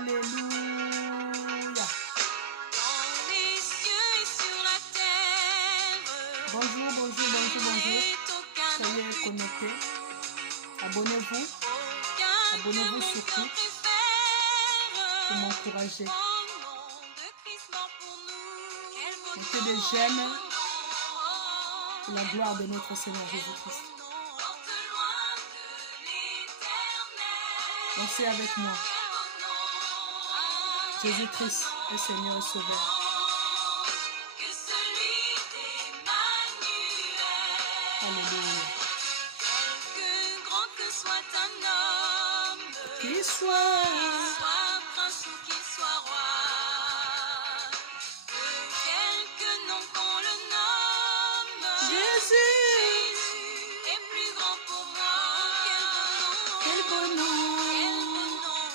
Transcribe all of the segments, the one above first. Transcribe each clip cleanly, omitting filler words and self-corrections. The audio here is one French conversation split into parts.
Alléluia. Bonjour, bonjour, bonjour, bonjour. Soyez connectés. Abonnez-vous. Abonnez-vous surtout pour m'encourager. Mettez des j'aime pour la gloire de notre Seigneur Jésus-Christ. Dansez avec moi. Jésus-Christ est Seigneur et Sauveur. Alléluia. Qu'il soit prince ou qu'il soit roi, de quelque nom qu'on le nomme, Jésus. est plus grand pour moi. Quel beau nom,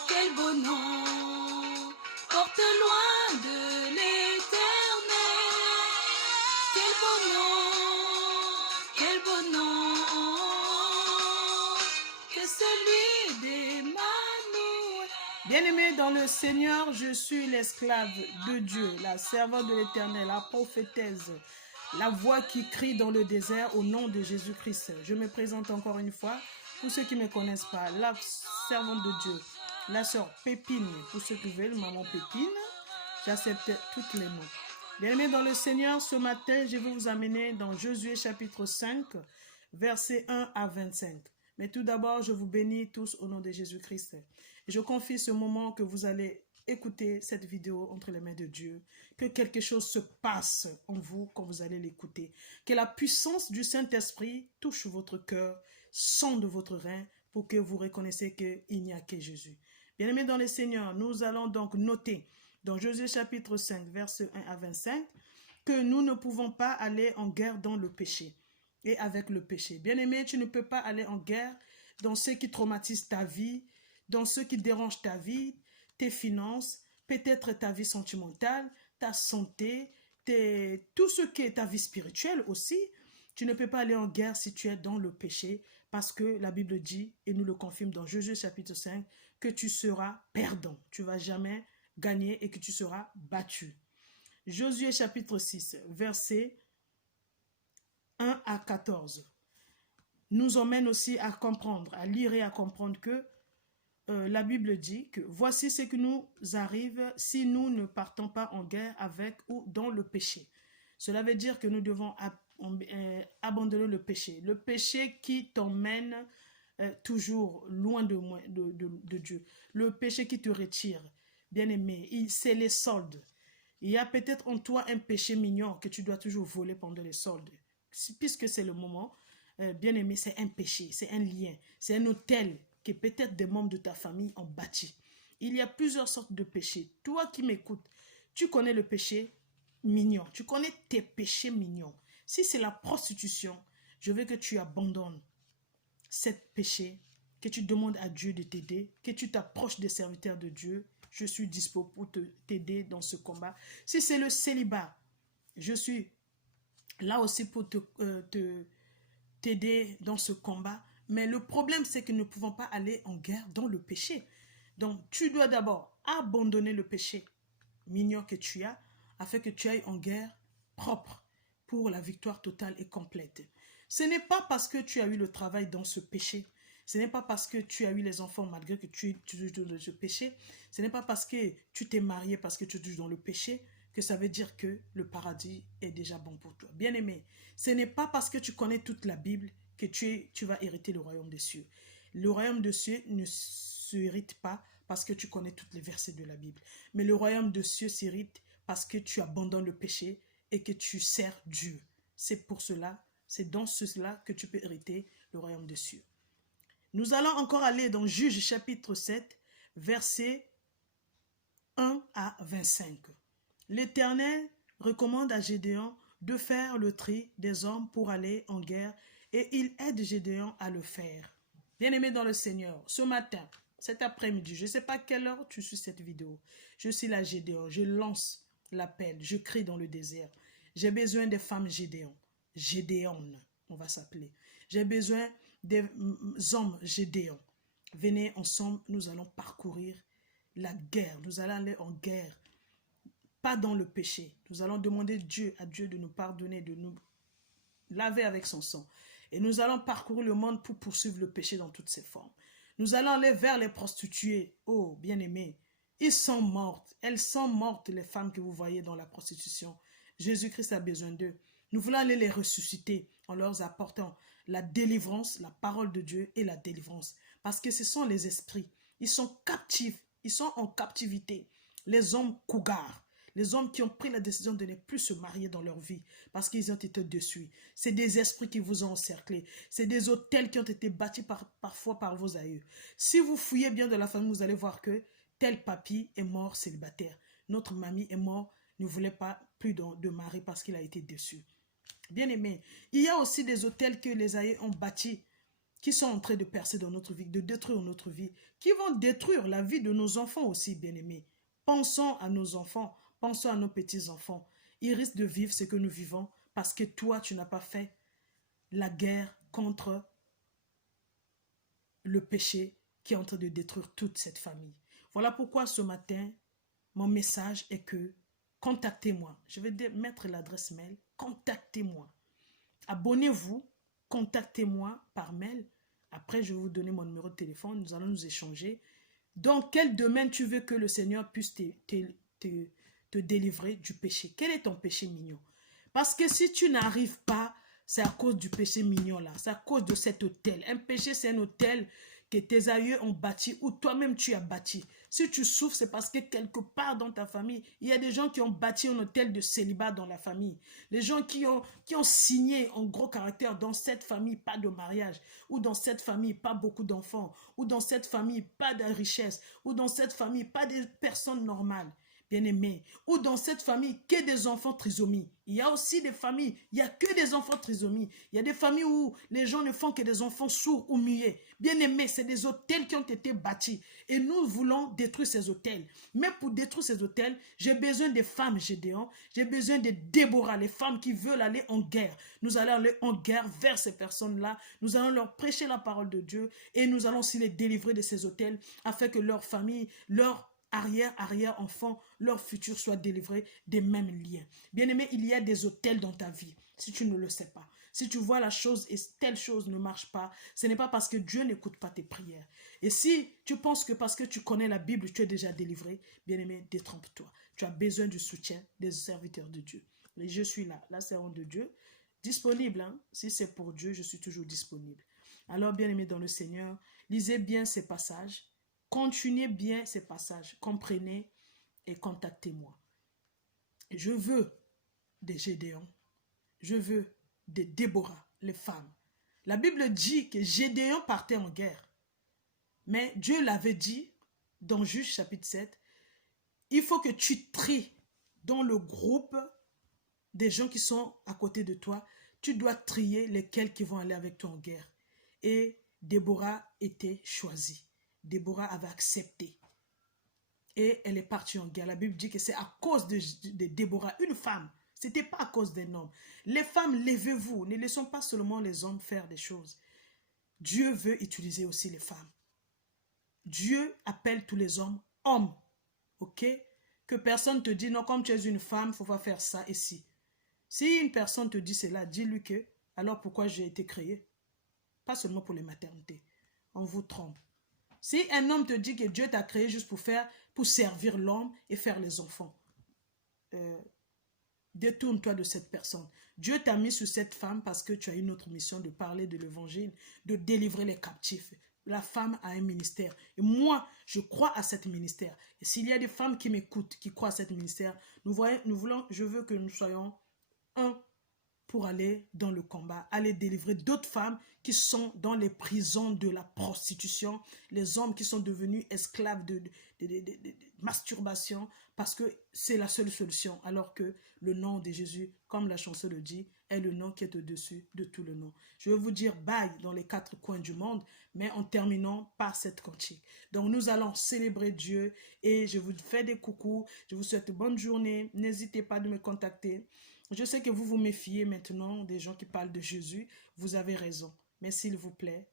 quel beau nom, porte loin de l'éternel. Quel beau nom, que celui d'Emmanuel. Bien-aimé dans le Seigneur, je suis l'esclave de Dieu, la servante de l'Éternel, la prophétesse, la voix qui crie dans le désert au nom de Jésus-Christ. Je me présente encore une fois, pour ceux qui ne me connaissent pas, la servante de Dieu, la sœur Pépine, pour ceux qui veulent, maman Pépine, j'accepte tous les noms. Bien-aimés dans le Seigneur, ce matin, je vais vous amener dans Josué chapitre 5, versets 1 à 25. Mais tout d'abord, je vous bénis tous au nom de Jésus-Christ. Je confie ce moment que vous allez écouter cette vidéo entre les mains de Dieu, que quelque chose se passe en vous quand vous allez l'écouter, que la puissance du Saint-Esprit touche votre cœur, sonde votre rein, pour que vous reconnaissiez qu'il n'y a que Jésus. Bien-aimés dans le Seigneur, nous allons donc noter dans Josué chapitre 5, versets 1 à 25, que nous ne pouvons pas aller en guerre dans le péché et avec le péché. Bien-aimé, tu ne peux pas aller en guerre dans ce qui traumatise ta vie, dans ce qui dérange ta vie, tes finances, peut-être ta vie sentimentale, ta santé, tout ce qui est ta vie spirituelle aussi. Tu ne peux pas aller en guerre si tu es dans le péché, parce que la Bible dit, et nous le confirme dans Josué chapitre 5, que tu seras perdant. Tu ne vas jamais gagner et que tu seras battu. Josué chapitre 6, versets 1 à 14, nous emmène aussi à comprendre, à lire et à comprendre que la Bible dit que voici ce qui nous arrive si nous ne partons pas en guerre avec ou dans le péché. Cela veut dire que nous devons abandonner le péché qui t'emmène toujours loin de Dieu, le péché qui te retire. Bien-aimé, c'est les soldes. Il y a peut-être en toi un péché mignon que tu dois toujours voler pendant les soldes. Puisque c'est le moment, bien-aimé, c'est un péché, c'est un lien, c'est un hôtel que peut-être des membres de ta famille ont bâti. Il y a plusieurs sortes de péchés. Toi qui m'écoutes, tu connais le péché mignon, tu connais tes péchés mignons. Si c'est la prostitution, je veux que tu abandonnes ce péché, que tu demandes à Dieu de t'aider, que tu t'approches des serviteurs de Dieu. Je suis dispo pour t'aider dans ce combat. Si c'est le célibat, je suis là aussi pour t'aider dans ce combat. Mais le problème, c'est que nous ne pouvons pas aller en guerre dans le péché. Donc, tu dois d'abord abandonner le péché mignon que tu as, afin que tu ailles en guerre propre pour la victoire totale et complète. Ce n'est pas parce que tu as eu le travail dans ce péché, ce n'est pas parce que tu as eu les enfants malgré que tu es dans ce péché, ce n'est pas parce que tu t'es marié parce que tu es dans le péché, que ça veut dire que le paradis est déjà bon pour toi. Bien-aimé, ce n'est pas parce que tu connais toute la Bible que tu vas hériter le royaume des cieux. Le royaume des cieux ne s'hérite pas parce que tu connais tous les versets de la Bible. Mais le royaume des cieux s'hérite parce que tu abandonnes le péché et que tu sers Dieu. C'est pour cela, c'est dans cela que tu peux hériter le royaume des cieux. Nous allons encore aller dans Juges chapitre 7, versets 1 à 25. L'Éternel recommande à Gédéon de faire le tri des hommes pour aller en guerre et il aide Gédéon à le faire. Bien-aimé dans le Seigneur, ce matin, cet après-midi, je ne sais pas quelle heure tu suis cette vidéo, je suis là Gédéon, je lance l'appel, je crie dans le désert. J'ai besoin des femmes Gédéon, Gédéon, on va s'appeler. J'ai besoin des hommes Gédéon. Venez ensemble, nous allons parcourir la guerre. Nous allons aller en guerre, pas dans le péché. Nous allons demander à Dieu de nous pardonner, de nous laver avec son sang. Et nous allons parcourir le monde pour poursuivre le péché dans toutes ses formes. Nous allons aller vers les prostituées. Oh, bien-aimés, ils sont mortes. Elles sont mortes, les femmes que vous voyez dans la prostitution. Jésus-Christ a besoin d'eux. Nous voulons aller les ressusciter en leur apportant la délivrance, la parole de Dieu et la délivrance. Parce que ce sont les esprits. Ils sont captifs. Ils sont en captivité. Les hommes cougars. Les hommes qui ont pris la décision de ne plus se marier dans leur vie parce qu'ils ont été déçus. C'est des esprits qui vous ont encerclés. C'est des hôtels qui ont été bâtis parfois par vos aïeux. Si vous fouillez bien de la famille, vous allez voir que tel papy est mort célibataire. Notre mamie est morte, ne voulait pas plus de mari parce qu'il a été déçu. Bien aimé, il y a aussi des hôtels que les aïeux ont bâtis qui sont en train de percer dans notre vie, de détruire notre vie, qui vont détruire la vie de nos enfants aussi, bien aimés. Pensons à nos enfants. Pensons à nos petits-enfants. Ils risquent de vivre ce que nous vivons parce que toi, tu n'as pas fait la guerre contre le péché qui est en train de détruire toute cette famille. Voilà pourquoi ce matin, mon message est que contactez-moi. Je vais mettre l'adresse mail. Contactez-moi. Abonnez-vous. Contactez-moi par mail. Après, je vais vous donner mon numéro de téléphone. Nous allons nous échanger. Dans quel domaine tu veux que le Seigneur puisse te délivrer du péché? Quel est ton péché mignon? Parce que si tu n'arrives pas, c'est à cause du péché mignon là. C'est à cause de cet hôtel. Un péché, c'est un hôtel que tes aïeux ont bâti ou toi-même tu as bâti. Si tu souffres, c'est parce que quelque part dans ta famille, il y a des gens qui ont bâti un hôtel de célibat dans la famille. Les gens qui ont signé en gros caractère dans cette famille, pas de mariage, ou dans cette famille, pas beaucoup d'enfants, ou dans cette famille, pas de richesse, ou dans cette famille, pas de personnes normales. Bien-aimés, ou dans cette famille, que des enfants trisomies. Il y a aussi des familles, il n'y a que des enfants trisomies. Il y a des familles où les gens ne font que des enfants sourds ou muets. Bien-aimés, c'est des hôtels qui ont été bâtis. Et nous voulons détruire ces hôtels. Mais pour détruire ces hôtels, j'ai besoin des femmes Gédéon. J'ai besoin de Déborah, les femmes qui veulent aller en guerre. Nous allons aller en guerre vers ces personnes-là. Nous allons leur prêcher la parole de Dieu. Et nous allons aussi les délivrer de ces hôtels afin que leur famille, leur arrière-enfants, leur futur soit délivré des mêmes liens. Bien-aimé, il y a des hôtels dans ta vie, si tu ne le sais pas. Si tu vois la chose et telle chose ne marche pas, ce n'est pas parce que Dieu n'écoute pas tes prières. Et si tu penses que parce que tu connais la Bible, tu es déjà délivré, bien-aimé, détrompe-toi. Tu as besoin du soutien des serviteurs de Dieu. Et je suis là, la servante de Dieu, disponible. Hein? Si c'est pour Dieu, je suis toujours disponible. Alors, bien-aimé dans le Seigneur, lisez bien ces passages. Continuez bien ces passages, comprenez et contactez-moi. Je veux des Gédéons, je veux des Déborah, les femmes. La Bible dit que Gédéon partait en guerre, mais Dieu l'avait dit dans Juge chapitre 7, il faut que tu tries dans le groupe des gens qui sont à côté de toi, tu dois trier lesquels qui vont aller avec toi en guerre. Et Déborah était choisie. Déborah avait accepté. Et elle est partie en guerre. La Bible dit que c'est à cause de Déborah, une femme. Ce n'était pas à cause d'un homme. Les femmes, levez-vous. Ne laissons pas seulement les hommes faire des choses. Dieu veut utiliser aussi les femmes. Dieu appelle tous les hommes hommes. Ok? Que personne te dit, non, comme tu es une femme, il ne faut pas faire ça ici. Si une personne te dit cela, dis-lui que, alors pourquoi j'ai été créé? Pas seulement pour les maternités. On vous trompe. Si un homme te dit que Dieu t'a créé juste pour servir l'homme et faire les enfants, détourne-toi de cette personne. Dieu t'a mis sur cette femme parce que tu as une autre mission de parler de l'évangile, de délivrer les captifs. La femme a un ministère. Et moi, je crois à cet ministère. Et s'il y a des femmes qui m'écoutent, qui croient à cet ministère, je veux que nous soyons un pour aller dans le combat, aller délivrer d'autres femmes qui sont dans les prisons de la prostitution, les hommes qui sont devenus esclaves de masturbation, parce que c'est la seule solution, alors que le nom de Jésus, comme la chanson le dit, est le nom qui est au-dessus de tout le nom. Je vais vous dire bye dans les 4 coins du monde, mais en terminant par cette cantique. Donc nous allons célébrer Dieu et je vous fais des coucous, je vous souhaite bonne journée, n'hésitez pas de me contacter. Je sais que vous vous méfiez maintenant des gens qui parlent de Jésus. Vous avez raison. Mais s'il vous plaît,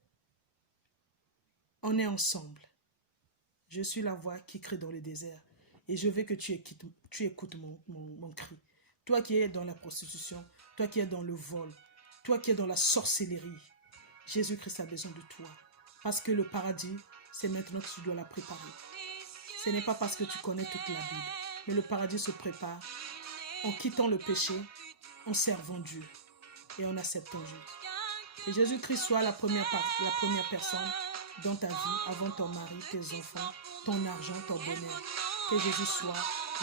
on est ensemble. Je suis la voix qui crie dans le désert. Et je veux que tu écoutes mon cri. Toi qui es dans la prostitution, toi qui es dans le vol, toi qui es dans la sorcellerie, Jésus-Christ a besoin de toi. Parce que le paradis, c'est maintenant que tu dois la préparer. Ce n'est pas parce que tu connais toute la Bible, mais le paradis se prépare en quittant le péché, en servant Dieu et en acceptant Dieu. Que Jésus-Christ soit la première personne dans ta vie, avant ton mari, tes enfants, ton argent, ton bonheur. Que Jésus soit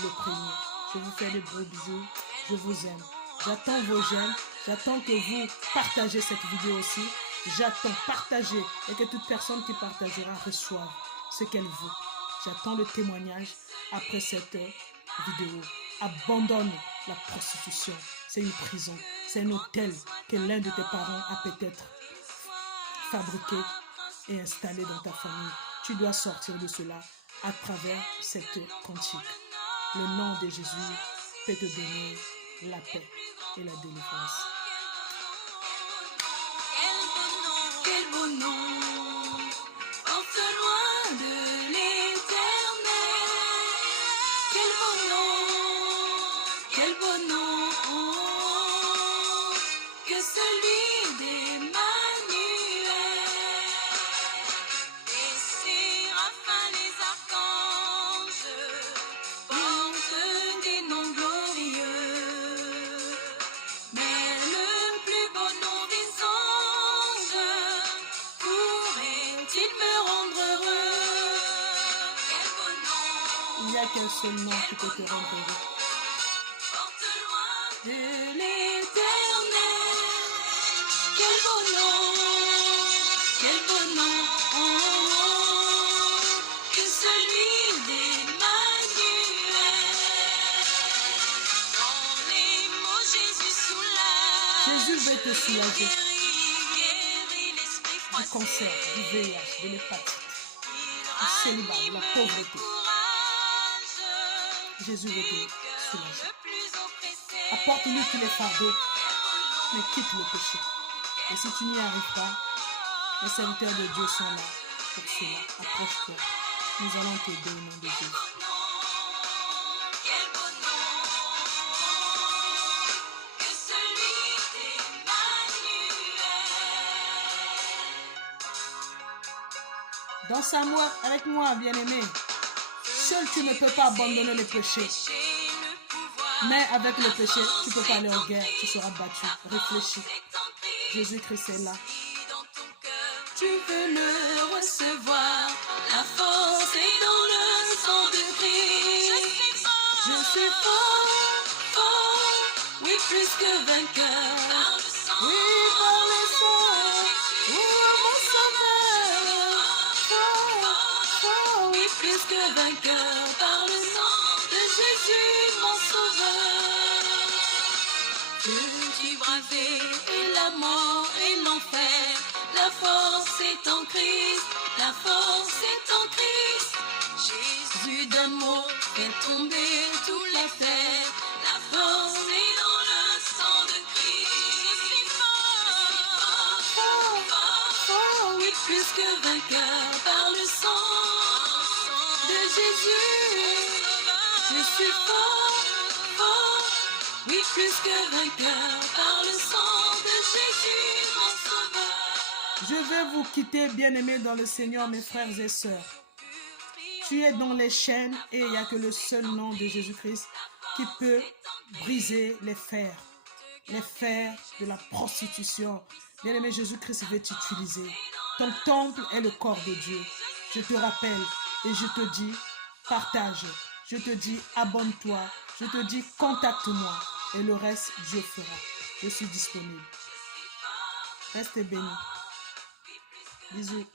le premier. Je vous fais de gros bisous. Je vous aime. J'attends vos j'aime. J'attends que vous partagez cette vidéo aussi. J'attends partager et que toute personne qui partagera reçoive ce qu'elle veut. J'attends le témoignage après cette vidéo. Abandonne la prostitution. C'est une prison. C'est un hôtel que l'un de tes parents a peut-être fabriqué et installé dans ta famille. Tu dois sortir de cela à travers cette cantique. Le nom de Jésus peut te donner la paix et la délivrance. Quel beau nom, porte loin de l'éternel. Quel beau nom, que celui d'Emmanuel. Les séraphins, les archanges portent des noms glorieux. Mais le plus beau nom des anges pourrait-il me rendre heureux? Quel beau nom, Il n'y a qu'un seul nom qui peut te rendre heureux. porte loin de l'éternel. Quel beau nom, que celui d'Emmanuel. Dans les mots Jésus soulage. Jésus veut te soulager Guérit l'esprit du froissé. cancer, du VIH, de l'hépatite, Il du célibat, de la ranime pauvreté. le courage Jésus veut te du cœur soulager. le plus oppressé. Apporte-lui tous les fardeaux, mais quitte le péché. Et si tu n'y arrives pas, les serviteurs de Dieu sont là pour cela. Approche-toi. Nous allons t'aider au nom de Jésus. Quel beau nom, que celui d'Emmanuel. Danse à moi, avec moi, bien-aimé. Seul tu ne peux pas abandonner le péché. Péché, le pouvoir, Mais avec le péché, tu peux pas aller en guerre. Tu seras battu. Réfléchis. c'est en Christ. Jésus-Christ est là. Dans ton cœur, tu peux le recevoir. La force est dans le sang de Christ. Je suis fort, fort, oui, plus que vainqueur. Oui, par le sang. Oh, mon sauveur. Oh, Oui, plus que vainqueur par le sang de Jésus, mon sauveur. Que tu bravé et la mort et l'enfer. La force est en Christ, la force est en Christ. Jésus d'un mot fait tomber toute la terre. La force est dans le sang de Christ. Je suis fort, fort, oui, plus que vainqueur par le sang de Jésus. Je suis fort, oui, plus que vainqueur par le sang de Jésus, mon sauveur. Je vais vous quitter, bien-aimés dans le Seigneur, mes frères et sœurs. Tu es dans les chaînes et il n'y a que le seul nom de Jésus-Christ qui peut briser les fers de la prostitution. Bien-aimé, Jésus-Christ veut t'utiliser. Ton temple est le corps de Dieu. Je te rappelle et je te dis, partage. Je te dis, abonne-toi. Je te dis, contacte-moi. Et le reste, Dieu fera. Je suis disponible. Restez bénis. Bisous.